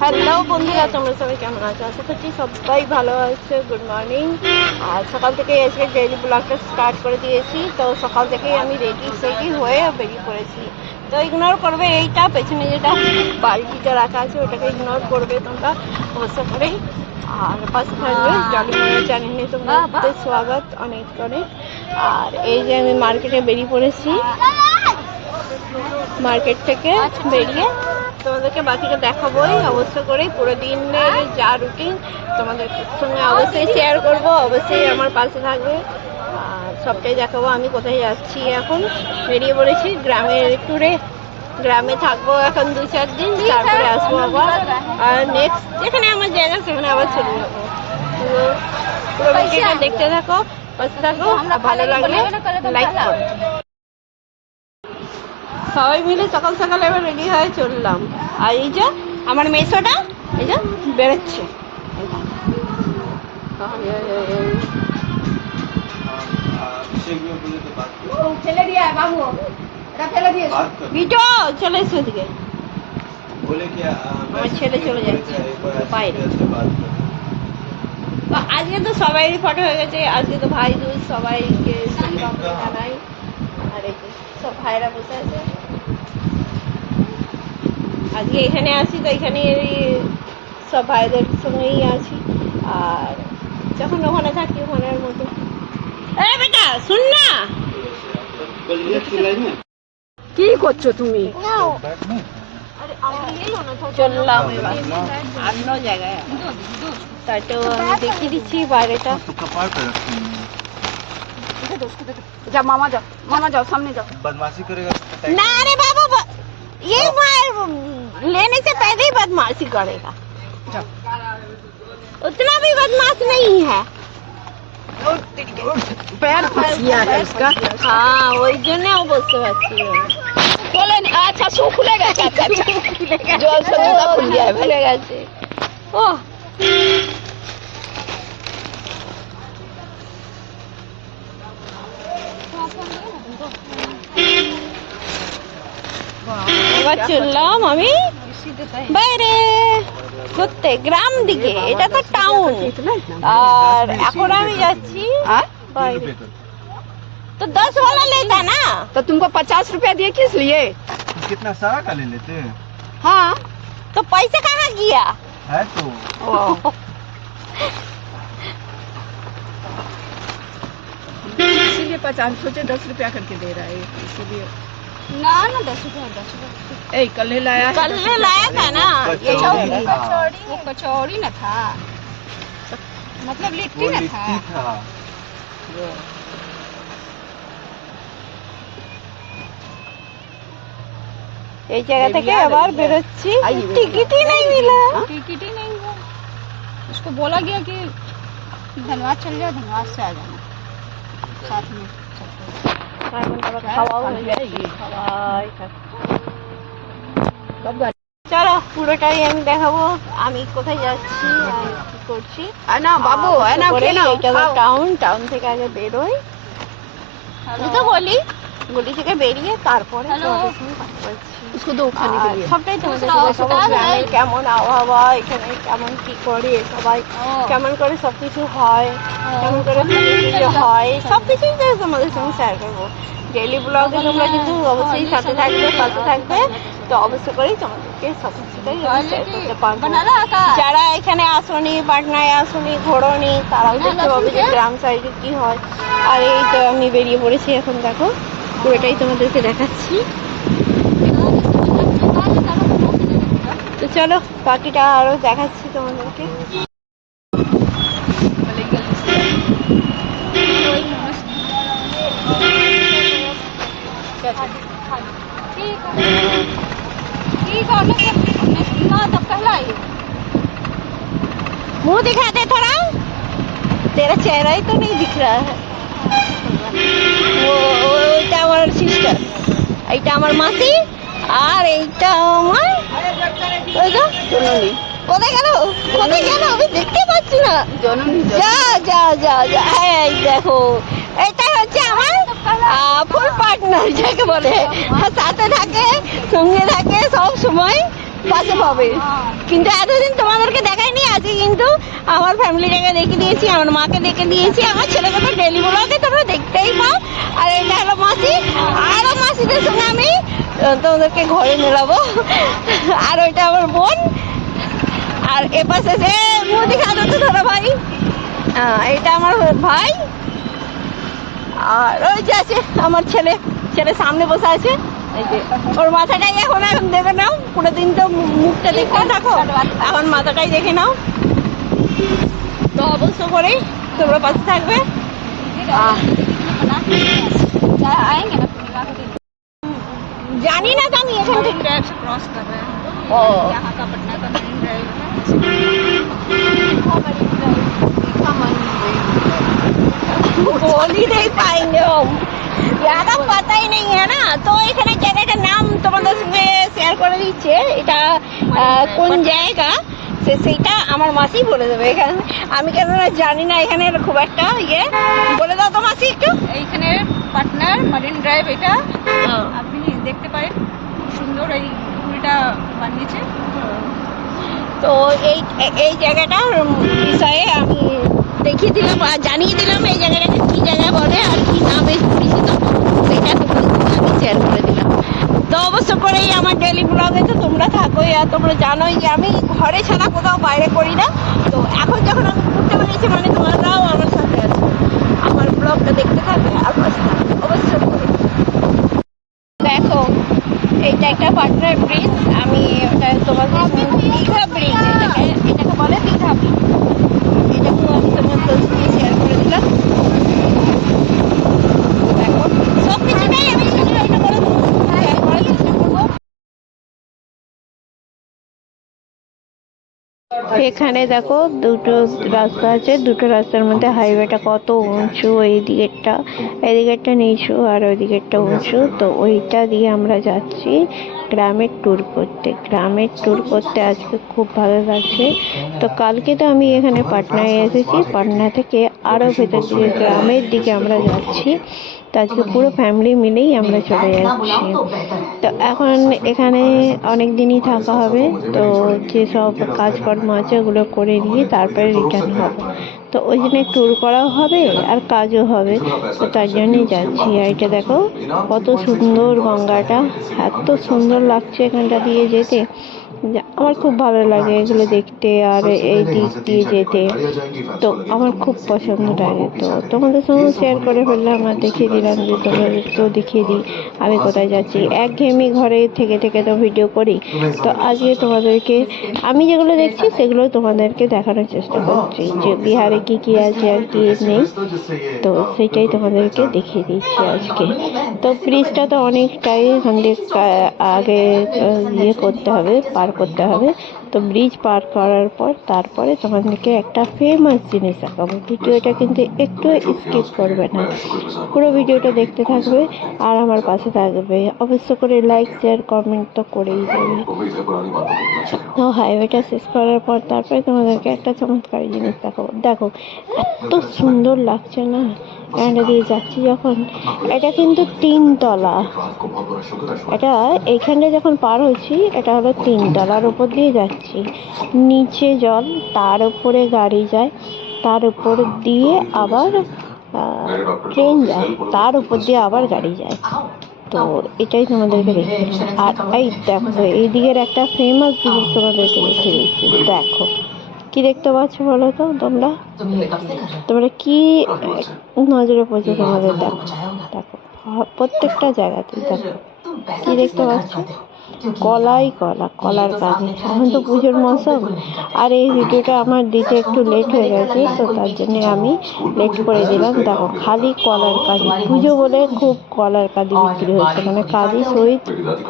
Hello বন্ধুরা, তোমরা সবাই কেমন আছো? আশা করছি সবাই ভালো আছে। Good morning. আর সকাল থেকেই আজকে ডেইলি ব্লগটা স্টার্ট করে দিয়েছি। তো সকাল থেকেই আমি রেডি সেডি হয়ে বেরিয়ে পড়েছি। তো ইগনোর করবে এইটা পেছনে যেটা বালতিটা রাখা আছে, ওটাকে ইগনোর করবে তোমরা অবশ্য করেই। আর পাশে থাকবে জলিমনের চ্যানেলে তোমাদের স্বাগত অনেক অনেক। আর এই যে আমি মার্কেটে বেরিয়ে পড়েছি, মার্কেট থেকে বেরিয়ে তোমাদেরকে বাকিটা দেখাবোই অবশ্য করেই। পুরো দিনের যা রুটিন তোমাদের সঙ্গে অবশ্যই শেয়ার করব, অবশ্যই আমার পাশে থাকবে। আর সবটাই দেখাবো আমি কোথায় যাচ্ছি। এখন বেরিয়ে পড়েছি গ্রামের ট্যুরে। গ্রামে থাকবো এখন 2-4 দিন, তারপরে আসবো আবার। আর নেক্সট যেখানে আমার জায়গা সেখানে আবার চলে যাবো। পুরো ভিডিওটা দেখতে থাকো, পাশে থাকো। ভালো লাগলে লাইক করো। সবাই মিলে সকাল সকাল এবার রেডি হয়ে চললাম। আর এই যে আমার মেসোটা এই যে বেরোচ্ছে। বিটো চলে এসো এদিকে। আমার ছেলে চলে যাচ্ছে বাইরে। আজকে তো সবাইরই ফটো হয়ে গেছে। আজকে তো ভাই দুজ, সবাইকে জানাই। আর এই সব ভাইরা বসে আছে। আজকে এখানে আছি তো এখানে সব ভাইদের সঙ্গেই আছি। আর যখন ওখানে থাকি ওখানের মতো। বেটা শুন না, কি করছো তুমি? চললাম অন্য জায়গায়। তাই তো আমি দেখিয়ে দিচ্ছি বাইরেটা। যাও মামা, যাও মামা, যাও সামনে যাও। बदमाशी करेगा ना रे बाबा, ये लेने से पहले ही बदमाशी करेगा। उतना भी बदमाश नहीं है। पैर फंस गया है उसका। हाँ वही जने वो বসতে পারছি বলে। আচ্ছা সু খুলে গেছে। আচ্ছা জল সব খুলে গেছে, খুলে গেছে। ও এবার চললাম আমি বাইরে ঘুরতে গ্রাম দিকে। এটা তো টাউন। আর এখন আমি যাচ্ছি বাইরে। तो 10 वाला लेता ना, तो तुमको 50 रुपया दिए किस लिए? कितना सारा का ले लेते? हाँ तो पैसे कहाँ गया है तो इसीलिए 50 सोचे 10 रुपया करके दे रहा है इसीलिए। ना 10 रुपया कल लाया था ना। ये वो कचौड़ी न था, मतलब लिट्टी न था। এই জায়গা থেকে আবার বেরোচ্ছি। टिकट ही नहीं मिला। उसको बोला गया कि धनबाद चल जाओ, धनबाद से आ जाना साथ में। চলো পুরোটাই আমি দেখাবো আমি কোথায় যাচ্ছি আর কি করছি। না বাবু টাউন থেকে আগে বেরোই। আমি তো বলি গলি থেকে বেরিয়ে তারপরে সবটাই তোমাদের গ্রামের কেমন আবহাওয়া, এখানে কেমন কি করে সবাই, কেমন করে সবকিছু হয়, কেমন করে হয়, সবকিছুই তোমাদের সঙ্গে শেয়ার করবো। ডেইলি ব্লগে তোমরা কিন্তু অবশ্যই সাথে থাকবে, পাশে থাকবে। তো অবশ্যই করেই তোমাদেরকে সব কিছুটাই শেয়ার করতে পারবো। যারা এখানে আসনি, পাটনায় আসনি, ঘোরোনি, তারাও দেখতে পাবে যে গ্রাম সাইডে কি হয়। আর এই তো আমি বেরিয়ে পড়েছি এখন, দেখো পুরোটাই তোমাদেরকে দেখাচ্ছি। তো চলো বাকিটা আরো দেখাচ্ছি তোমাদেরকে। मुंह दिखा दे थोड़ा, तेरा चेहरा ही तो नहीं दिख रहा है। ওইটা আমার সিস্টার, এইটা আমার মাসি, আর এইটা আমার জননী। কোথায় গেল আমি দেখতে পাচ্ছি না। যা যা যা যা, এই দেখো এটা হচ্ছে আমার ফুল পার্টনার যাকে বলে। সাথে থাকে, সঙ্গে থাকে সব সময়। পাশে পাবে। কিন্তু এতদিন তোমাদেরকে দেখাইনি, আজকে কিন্তু আমার ফ্যামিলিটাকে দেখে দিয়েছি, আমার মাকে দেখে দিয়েছি, আমার ছেলেকে তো ডেলি ব্লগে তোমরা দেখতেই পাও। আর এটা হলো মাসি, আরও মাসিদের সঙ্গে আমি তোমাদেরকে ঘরে মেলাবো। আর ওইটা আমার বোন, আর এপাশে সে মুদি খাওয়াতে ধরো ভাই, এটা আমার ভাই। আর ওই যে আছে আমার ছেলে, ছেলে সামনে বসে আছে, এই যে ওর মাথাটাই এখন দেখে নাও, পুরো দিন তো মুখটা দেখতে থাকো, এখন মাথাটাই দেখে নাও। তো অবশ্য করে তোমরা পাশে থাকবে। জানি না তো আমি এখান থেকে क्रॉस कर रहे हैं ও यहाँ का पटना का मरीन ड्राइव बोल ही नहीं पाएंगे हम, ज्यादा पता ही नहीं है ना। तो এখানে জায়গাটার নাম তোমাদের সঙ্গে শেয়ার করে দিচ্ছে, এটা কোন জায়গা সেইটা আমার মাসি বলে দেবে। এখানে আমি কেননা জানি না, এখানে খুব একটা ইয়ে বলে দাও তো মাসি একটু। এইখানে পাটনার মারিন ড্রাইভ, এটা আপনি দেখতে পারেন, খুব সুন্দর এই পুরীটা বানিয়েছে। তো এই এই জায়গাটার বিষয়ে আমি দেখিয়ে দিলাম আর জানিয়ে দিলাম এই জায়গাটাকে কী জায়গা বলে আর কি নামে পরিচিত, সেটা তোমাদের সঙ্গে আমি শেয়ার করে দিলাম। তো অবশ্য করেই আমার ডেলি ব্লগে তো তোমরা থাকোই, আর তোমরা জানোই যে আমি ঘরে ছাড়া কোথাও বাইরে করি না। তো এখন যখন আমি ঘুরতে বেরিয়েছি মানে তোমরাও আমার সাথে আছো, আমার ব্লগটা দেখতে থাকবে আর পাশে থাকবে অবশ্য করে। দেখো এইটা একটা পাটনার ব্রিজ, আমি ওটা তোমাদের দীঘা ব্রিজ, এটাকে বলে দীঘা ব্রিজ, এটাকেও আমি তোমাদের সঙ্গে শেয়ার করে দিলাম। দেখো সব কিছুটাই আমি শেয়ার করে শেয়ার করার চেষ্টা করবো। এখানে দেখো দুটো রাস্তা আছে, দুটো রাস্তার মধ্যে হাইওয়েটা কত উঁচু, এদিকেরটা নিচু আর ওই দিকেরটা উঁচু। তো ওইটা দিয়ে আমরা যাচ্ছি গ্রামের ট্যুর করতে আজকে খুব ভালো লাগছে। তো কালকে তো আমি এখানে পাটনায় এসেছি, পাটনা থেকে আরও ভেতর দিকে গ্রামের দিকে আমরা যাচ্ছি। তো আজকে পুরো ফ্যামিলি মিলেই আমরা চলে যাচ্ছি। তো এখন এখানে অনেক দিনই থাকা হবে, তো যেসব কাজকর্ম আছে ওগুলো করে নিয়ে তারপরে রিটার্ন হবে। তো ওই জন্য ট্যুর করাও হবে আর কাজও হবে, তো তার জন্যই যাচ্ছি। আর এটা দেখো কত সুন্দর গঙ্গাটা, এত সুন্দর লাগছে এখানটা দিয়ে যেতে, আমার খুব ভালো লাগে এগুলো দেখতে আর এই দিক দিয়ে যেতে, তো আমার খুব পছন্দ লাগে। তো তোমাদের সঙ্গে শেয়ার করে ফেললাম আর দেখিয়ে দিলাম যে তোমাদেরকেও দেখিয়ে দিই আমি কোথায় যাচ্ছি। একঘেয়েমি ঘরে থেকে থেকে তো ভিডিও করি, তো আজকে তোমাদেরকে আমি যেগুলো দেখছি সেগুলো তোমাদেরকে দেখানোর চেষ্টা করছি, যে বিহারে কি কি আছে আর কি নেই, তো সেটাই তোমাদেরকে দেখিয়ে দিচ্ছি আজকে। তো ব্রিজটা তো অনেকটাই এখান থেকে আগে ইয়ে করতে হবে, পার করতে হবে। তো ব্রিজ পার করার পর তারপরে তোমাদেরকে একটা ফেমাস জিনিস দেখাবো। ভিডিওটা কিন্তু একটু স্কিপ করবে না, পুরো ভিডিওটা দেখতে থাকবে আর আমার পাশে থাকবে। অবশ্য করে লাইক শেয়ার কমেন্ট তো করেই যাবে। তো হাইওয়েটা শেষ করার পর তারপরে তোমাদেরকে একটা চমৎকারী জিনিস দেখাবো। দেখো এত সুন্দর লাগছে না এখানটা দিয়ে যাচ্ছি যখন, এটা কিন্তু 3 তলা, এটা এইখানটা যখন পার হচ্ছি এটা হলো 3 তলার উপর দিয়ে যাচ্ছি, নিচে জল, তার উপরে গাড়ি যায়, তার উপর দিয়ে আবার ট্রেন যায়, তার উপর দিয়ে আবার গাড়ি যায়। তো এটাই তোমাদেরকে দেখতে, আর এই দেখো এইদিকের একটা ফেমাস জিনিস তোমাদেরকে দেখে দিচ্ছি। দেখো কি দেখতে পাচ্ছ বলো তো তোমরা কি নজরে পড়ছে তোমাদের? দেখো দেখো প্রত্যেকটা জায়গাতে দেখো কি দেখতে পাচ্ছ, কলার কাঁদি। এখন তো পুজোর মৌসুম, আর এই ভিডিওটা আমার দিতে একটু লেট হয়ে গেছে, তো তার জন্য আমি লেট করে দিলাম। দেখো খালি কলার কাঁদি, পুজো বলে খুব কলার কাঁদি বিক্রি হচ্ছে, মানে কাঁদি সহিত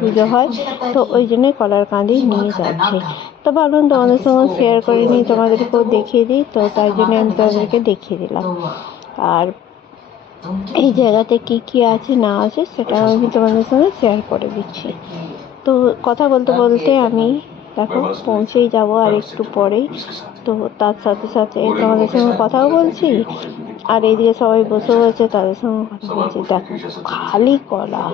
পুজো হয়, তো ওই জন্য কলার কাঁদি নিয়ে যাচ্ছি। তো ভাবলাম তোমাদের সঙ্গে শেয়ার করে নিই, তোমাদেরকেও দেখিয়ে দিই, তো তাই জন্য আমি তোমাদেরকে দেখিয়ে দিলাম। আর এই জায়গাতে কি কি আছে না আছে সেটা আমি তোমাদের সঙ্গে শেয়ার করে দিচ্ছি। তো কথা বলতে বলতে আমি দেখো পৌঁছেই যাব আর একটু পরেই। তো তার সাথে সাথে তোমাদের সঙ্গে কথাও বলছি আর এইদিকে সবাই বসে রয়েছে, তাদের সঙ্গে কথা বলছি। দেখো খালি কলা,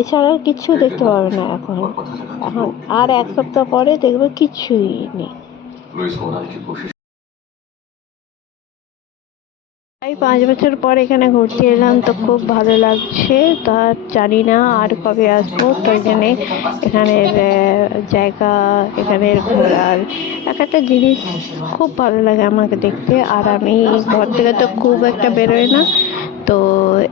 এছাড়া আর কিচ্ছু দেখতে পাবে না এখন। এখন আর এক সপ্তাহ পরে দেখবে কিচ্ছুই নেই। এই 5 বছর পর এখানে ঘুরতে এলাম, তো খুব ভালো লাগছে। তা জানি না আর কবে আসবো, তাই জন্যে এখানের জায়গা, এখানের ঘোরার এক একটা জিনিস খুব ভালো লাগে আমাকে দেখতে। আর আমি ঘর থেকে তো খুব একটা বেরোই না, তো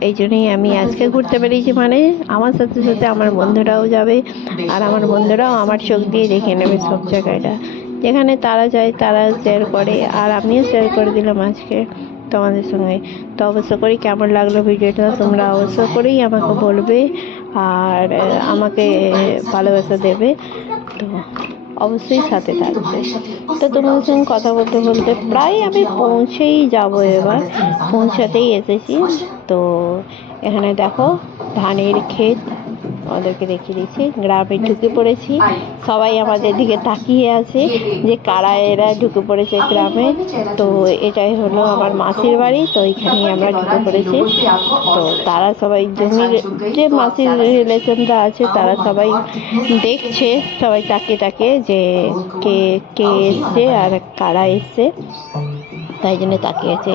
এই জন্যই আমি আজকে ঘুরতে বেরিয়েছি। মানে আমার সাথে সাথে আমার বন্ধুরাও যাবে, আর আমার বন্ধুরাও আমার চোখ দিয়ে দেখে নেবে সব জায়গাটা। যেখানে তারা যায় তারা শেয়ার করে, আর আমিও শেয়ার করে দিলাম আজকে তোমাদের সঙ্গে। তো অবশ্য করেই কেমন লাগলো ভিডিওটা তোমরা অবশ্য করেই আমাকে বলবে, আর আমাকে ভালোবাসা দেবে। তো অবশ্যই সাথে থাকবে। তো তোমাদের সঙ্গে কথা বলতে বলতে প্রায় আমি পৌঁছেই যাব, এবার পৌঁছাতেই এসেছি। তো এখানে দেখো ধানের ক্ষেত, ওদেরকে দেখিয়ে দিচ্ছি। গ্রামে ঢুকে পড়েছি, সবাই আমাদের দিকে তাকিয়ে আছে যে কারা এরা ঢুকে পড়েছে গ্রামে। তো এটাই হলো আমার মাসির বাড়ি, তো এইখানেই আমরা ঢুকে পড়েছি। তো তারা সবাই জমির যে মাসির রিলেশনরা আছে তারা সবাই দেখছে, সবাই তাকিয়ে তাকিয়ে যে কে কে এসছে আর কারা এসছে, তাই জন্য তাকিয়েছে।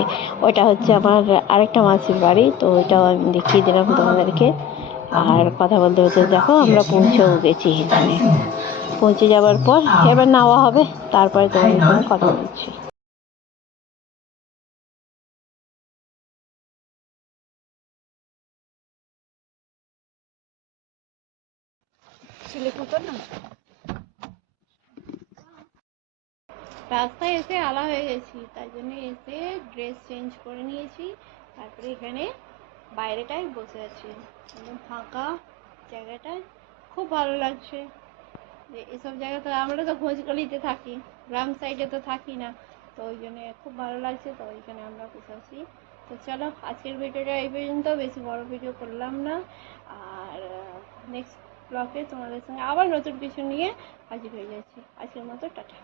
ওটা হচ্ছে আমার আরেকটা মাসির বাড়ি, তো ওইটাও আমি দেখিয়ে দিলাম তোমাদেরকে। আর কথা বলতে বলতে দেখো আমরা পৌঁছেও গেছি। এখানে পৌঁছে যাওয়ার পর এবার নেওয়া হবে, তারপরে তোমাদের সঙ্গে কথা বলছি। রাস্তায় এসে আলা হয়ে গেছি, তাই জন্য এসে ড্রেস চেঞ্জ করে নিয়েছি। তারপরে এখানে বাইরেটাই বসে আছি, একদম ফাঁকা জায়গাটায়। খুব ভালো লাগছে যে এসব জায়গাতে। আমরা তো ভোজগলিতে থাকি, গ্রাম সাইডে তো থাকি না, তো ওই জন্য খুব ভালো লাগছে। তো ওইখানে আমরা বসে আছি। তো চলো আজকের ভিডিওটা এই পর্যন্ত, বেশি বড় ভিডিও করলাম না। আর নেক্সট ব্লগে তোমাদের সঙ্গে আবার নতুন কিছু নিয়ে হাজির হয়ে যাচ্ছি। আজকের মতো টাটা।